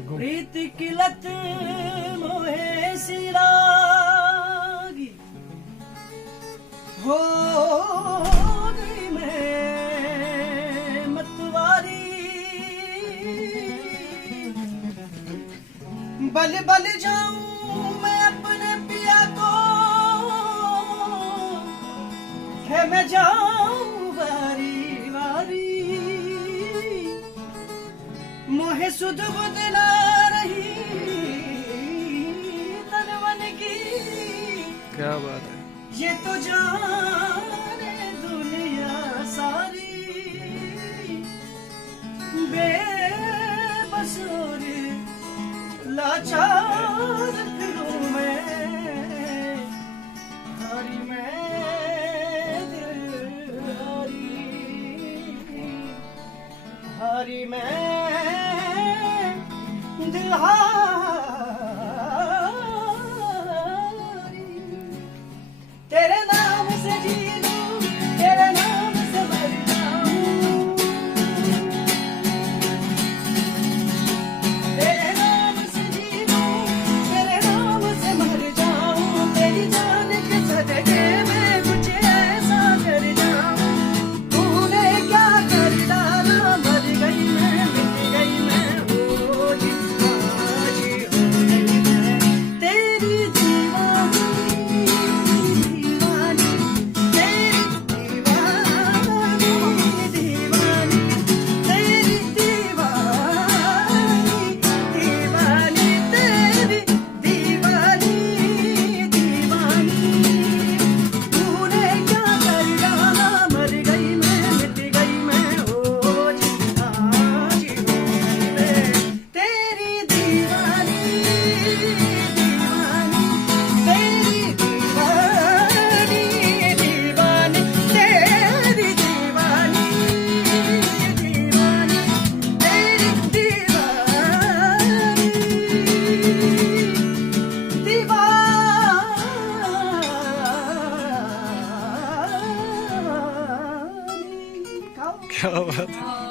प्रीत की लत मोहे सिरागी हो गई मैं मतवारी। बल बल जाऊं मैं अपने पिया को है मैं जाऊं वारी वारी। मोहे सुध बुध ना रही तनवन की, क्या बात है। ये तो जाने दुनिया सारी। बेबस और लाचार फिरूं मैं, हारी मैं दिल हारी, हारी मैं दिल हारी। तेरे नाम से जी लूं, तेरे नाम से मर जाऊं, तेरे नाम से जी लूं, तेरे नाम से मर जाऊं। तेरी जान के सदके में कुछ ऐसा कर जाऊं। तूने क्या कर डाला, मर गई मैं, मिट गई मैं, हो जिंदगी हो गई मैं। तेरी दीवानी दीवानी, तेरी दीवानी दीवानी, तेरी दीवानी दीवानी, तेरी दीवानी दीवानी। तूने क्या कर डाला, मर गई मैं, मिट गई मैं, हो जिंदगी हो गई मैं। तेरी दीवानी दीवानी, तेरी दीवानी दीवानी, तेरी दीवानी दीवानी, तेरी दीवानी दीवानी। क्या बात है।